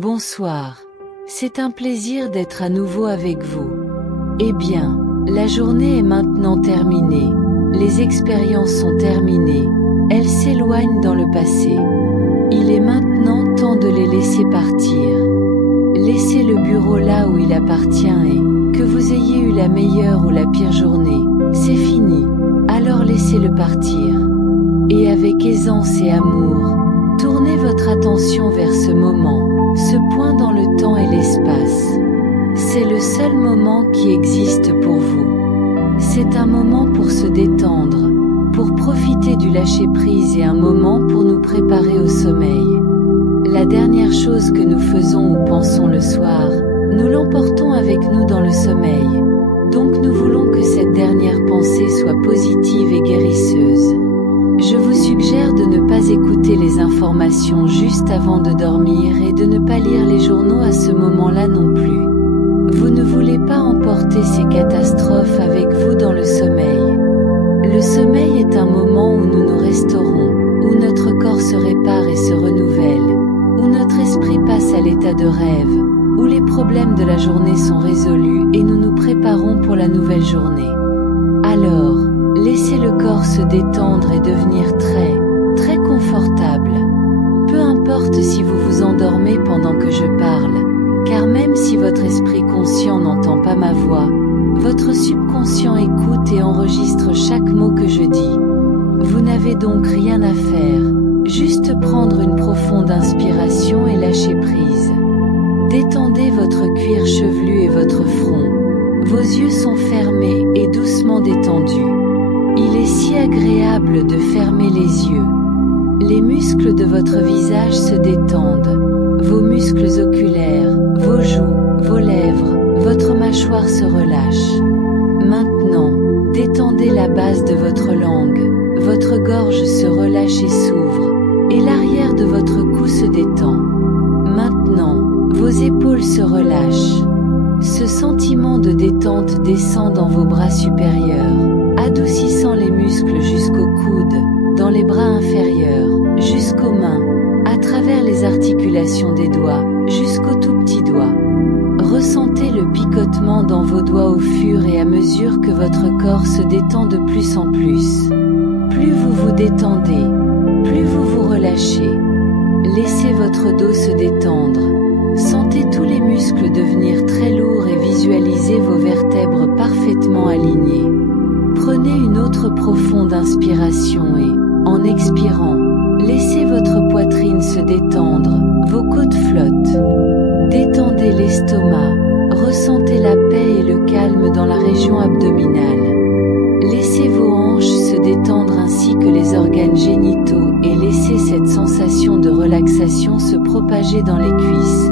Bonsoir. C'est un plaisir d'être à nouveau avec vous. Eh bien, la journée est maintenant terminée. Les expériences sont terminées. Elles s'éloignent dans le passé. Il est maintenant temps de les laisser partir. Laissez le bureau là où il appartient et, que vous ayez eu la meilleure ou la pire journée, c'est fini. Alors laissez-le partir. Et avec aisance et amour, tournez votre attention vers ce moment, ce point dans le temps et l'espace. C'est le seul moment qui existe pour vous. C'est un moment pour se détendre, pour profiter du lâcher-prise et un moment pour nous préparer au sommeil. La dernière chose que nous faisons ou pensons le soir, nous l'emportons avec nous dans le sommeil. Donc nous voulons que cette dernière pensée soit positive et guérisseuse. Je vous suggère de ne pas écouter les informations juste avant de dormir et de ne pas lire les journaux à ce moment-là non plus. Vous ne voulez pas emporter ces catastrophes avec vous dans le sommeil. Le sommeil est un moment où nous nous restaurons, où notre corps se répare et se renouvelle, où notre esprit passe à l'état de rêve, où les problèmes de la journée sont résolus et nous nous préparons pour la nouvelle journée. Alors, laissez le corps se détendre et devenir très confortable. Peu importe si vous vous endormez pendant que je parle, car même si votre esprit conscient n'entend pas ma voix, votre subconscient écoute et enregistre chaque mot que je dis. Vous n'avez donc rien à faire, juste prendre une profonde inspiration et lâcher prise. Détendez votre cuir chevelu et votre front. Vos yeux sont fermés et doucement détendus. Il est si agréable de fermer les yeux. Les muscles de votre visage se détendent. Vos muscles oculaires, vos joues, vos lèvres, votre mâchoire se relâche. Maintenant, détendez la base de votre langue. Votre gorge se relâche et s'ouvre, et l'arrière de votre cou se détend. Maintenant, vos épaules se relâchent. Ce sentiment de détente descend dans vos bras supérieurs, adoucissant les muscles jusqu'aux coudes, dans les bras inférieurs, jusqu'aux mains, à travers les articulations des doigts, jusqu'aux tout petits doigts. Ressentez le picotement dans vos doigts au fur et à mesure que votre corps se détend de plus en plus. Plus vous vous détendez, plus vous vous relâchez. Laissez votre dos se détendre. Sentez tous les muscles devenir très lourds et visualisez vos vertèbres parfaitement alignées. Prenez une autre profonde inspiration et, en expirant, laissez votre poitrine se détendre, vos côtes flottent. Détendez l'estomac, ressentez la paix et le calme dans la région abdominale. Laissez vos hanches se détendre ainsi que les organes génitaux et laissez cette sensation de relaxation se propager dans les cuisses,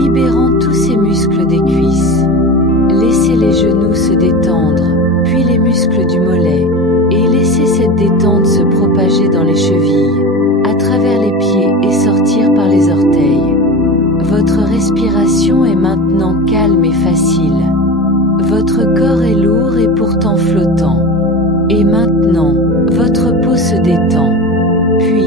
libérant tous ces muscles des cuisses. Laissez les genoux se détendre, puis les muscles du mollet, et laissez cette détente se propager dans les chevilles, à travers les pieds et sortir par les orteils. Votre respiration est maintenant calme et facile. Votre corps est lourd et pourtant flottant. Et maintenant, votre peau se détend. Puis,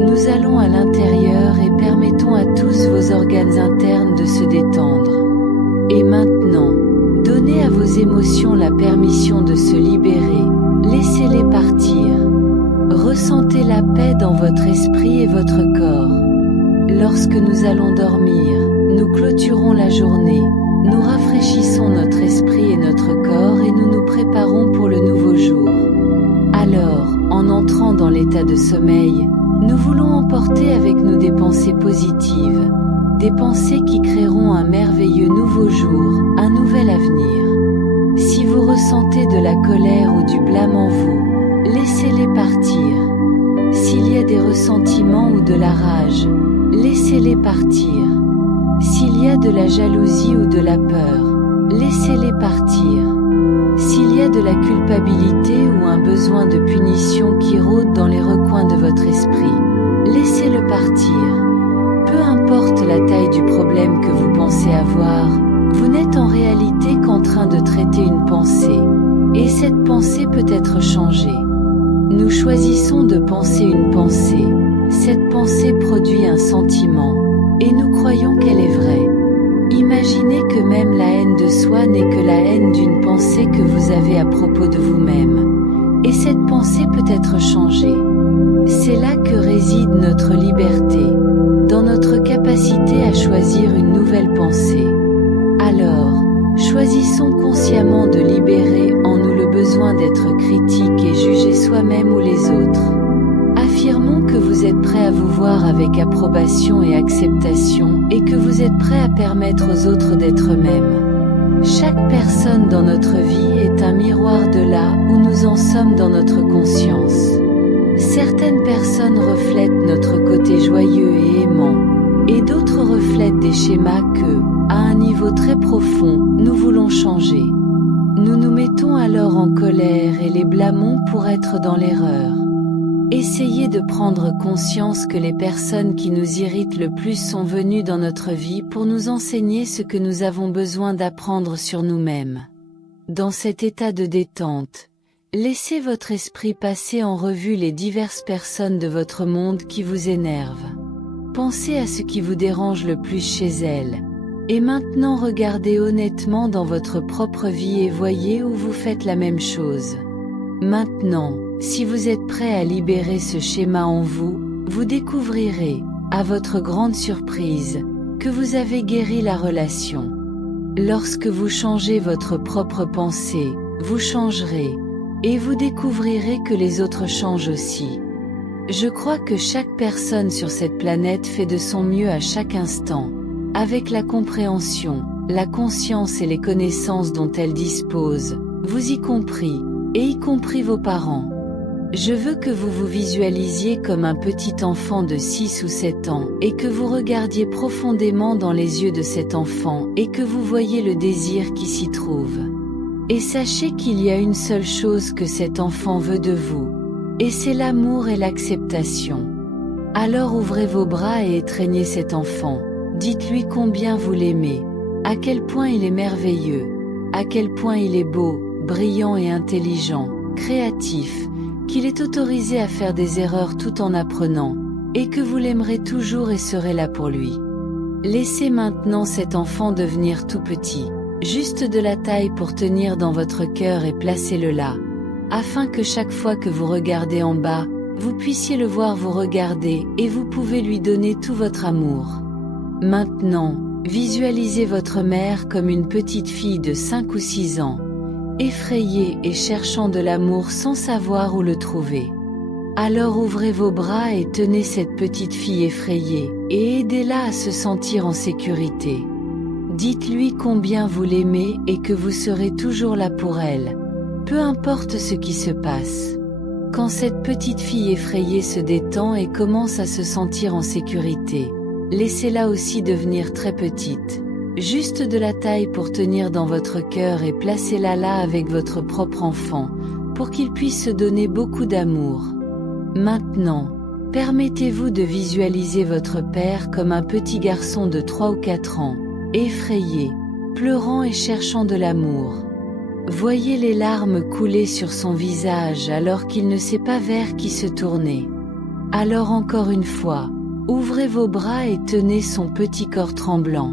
nous allons à l'intérieur et permettons à tous vos organes internes de se détendre. Et maintenant, donnez à vos émotions la permission de se libérer. Laissez-les partir. Ressentez la paix dans votre esprit et votre corps. Lorsque nous allons dormir, nous clôturons la journée, nous rafraîchissons notre esprit et notre corps et nous nous préparons pour le nouveau jour. Alors, en entrant dans l'état de sommeil, nous voulons emporter avec nous des pensées positives, des pensées qui créeront un merveilleux nouveau jour, un nouvel avenir. Si vous ressentez de la colère ou du blâme en vous, laissez-les partir. S'il y a des ressentiments ou de la rage, laissez-les partir. S'il y a de la jalousie ou de la peur, laissez-les partir. S'il y a de la culpabilité ou un besoin de punition qui rôde dans les recoins de votre esprit, laissez-le partir. Peu importe la taille du problème que vous pensez avoir, vous n'êtes en réalité qu'en train de traiter une pensée, et cette pensée peut être changée. Nous choisissons de penser une pensée. Cette pensée produit un sentiment, et nous croyons qu'elle est que même la haine de soi n'est que la haine d'une pensée que vous avez à propos de vous-même. Et cette pensée peut être changée. C'est là que réside notre liberté, dans notre capacité à choisir une nouvelle pensée. Alors, choisissons consciemment de libérer en nous le besoin d'être critique et juger soi-même ou les autres. Affirmons que vous êtes prêt à vous voir avec approbation et acceptation et que vous êtes prêt à permettre aux autres d'être eux-mêmes. Chaque personne dans notre vie est un miroir de là où nous en sommes dans notre conscience. Certaines personnes reflètent notre côté joyeux et aimant, et d'autres reflètent des schémas que, à un niveau très profond, nous voulons changer. Nous nous mettons alors en colère et les blâmons pour être dans l'erreur. Essayez de prendre conscience que les personnes qui nous irritent le plus sont venues dans notre vie pour nous enseigner ce que nous avons besoin d'apprendre sur nous-mêmes. Dans cet état de détente, laissez votre esprit passer en revue les diverses personnes de votre monde qui vous énervent. Pensez à ce qui vous dérange le plus chez elles. Et maintenant regardez honnêtement dans votre propre vie et voyez où vous faites la même chose. Maintenant, si vous êtes prêt à libérer ce schéma en vous, vous découvrirez, à votre grande surprise, que vous avez guéri la relation. Lorsque vous changez votre propre pensée, vous changerez, et vous découvrirez que les autres changent aussi. Je crois que chaque personne sur cette planète fait de son mieux à chaque instant, avec la compréhension, la conscience et les connaissances dont elle dispose, vous y compris, et y compris vos parents. Je veux que vous vous visualisiez comme un petit enfant de 6 ou 7 ans, et que vous regardiez profondément dans les yeux de cet enfant, et que vous voyiez le désir qui s'y trouve. Et sachez qu'il y a une seule chose que cet enfant veut de vous, et c'est l'amour et l'acceptation. Alors ouvrez vos bras et étreignez cet enfant, dites-lui combien vous l'aimez, à quel point il est merveilleux, à quel point il est beau, brillant et intelligent, créatif, qu'il est autorisé à faire des erreurs tout en apprenant, et que vous l'aimerez toujours et serez là pour lui. Laissez maintenant cet enfant devenir tout petit, juste de la taille pour tenir dans votre cœur et placez-le là, afin que chaque fois que vous regardez en bas, vous puissiez le voir vous regarder et vous pouvez lui donner tout votre amour. Maintenant, visualisez votre mère comme une petite fille de 5 ou 6 ans, effrayée et cherchant de l'amour sans savoir où le trouver. Alors ouvrez vos bras et tenez cette petite fille effrayée, et aidez-la à se sentir en sécurité. Dites-lui combien vous l'aimez et que vous serez toujours là pour elle, peu importe ce qui se passe. Quand cette petite fille effrayée se détend et commence à se sentir en sécurité, laissez-la aussi devenir très petite, juste de la taille pour tenir dans votre cœur et placez-la là avec votre propre enfant, pour qu'il puisse se donner beaucoup d'amour. Maintenant, permettez-vous de visualiser votre père comme un petit garçon de 3 ou 4 ans, effrayé, pleurant et cherchant de l'amour. Voyez les larmes couler sur son visage alors qu'il ne sait pas vers qui se tourner. Alors encore une fois, ouvrez vos bras et tenez son petit corps tremblant.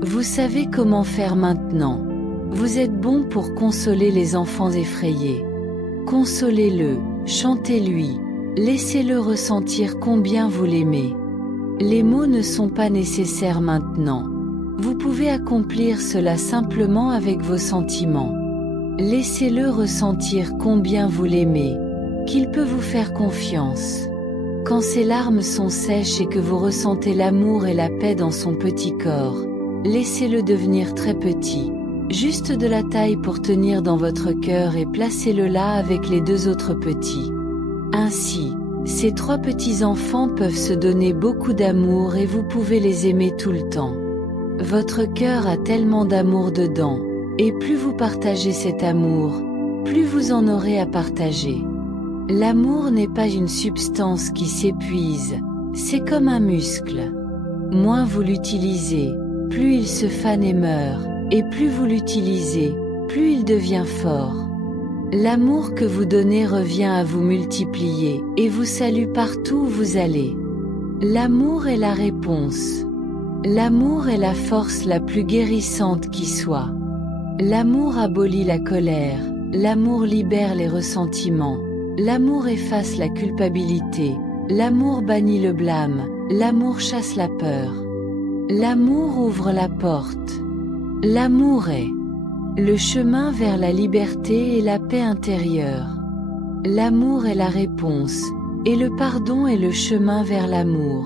Vous savez comment faire maintenant. Vous êtes bon pour consoler les enfants effrayés. Consolez-le, chantez-lui, laissez-le ressentir combien vous l'aimez. Les mots ne sont pas nécessaires maintenant. Vous pouvez accomplir cela simplement avec vos sentiments. Laissez-le ressentir combien vous l'aimez, qu'il peut vous faire confiance. Quand ses larmes sont sèches et que vous ressentez l'amour et la paix dans son petit corps, laissez-le devenir très petit, juste de la taille pour tenir dans votre cœur et placez-le là avec les 2 autres petits. Ainsi, ces 3 petits enfants peuvent se donner beaucoup d'amour et vous pouvez les aimer tout le temps. Votre cœur a tellement d'amour dedans, et plus vous partagez cet amour, plus vous en aurez à partager. L'amour n'est pas une substance qui s'épuise, c'est comme un muscle. Moins vous l'utilisez, plus il se fane et meurt, et plus vous l'utilisez, plus il devient fort. L'amour que vous donnez revient à vous multiplier, et vous salue partout où vous allez. L'amour est la réponse. L'amour est la force la plus guérissante qui soit. L'amour abolit la colère, l'amour libère les ressentiments, l'amour efface la culpabilité, l'amour bannit le blâme, l'amour chasse la peur. L'amour ouvre la porte. L'amour est le chemin vers la liberté et la paix intérieure. L'amour est la réponse, et le pardon est le chemin vers l'amour.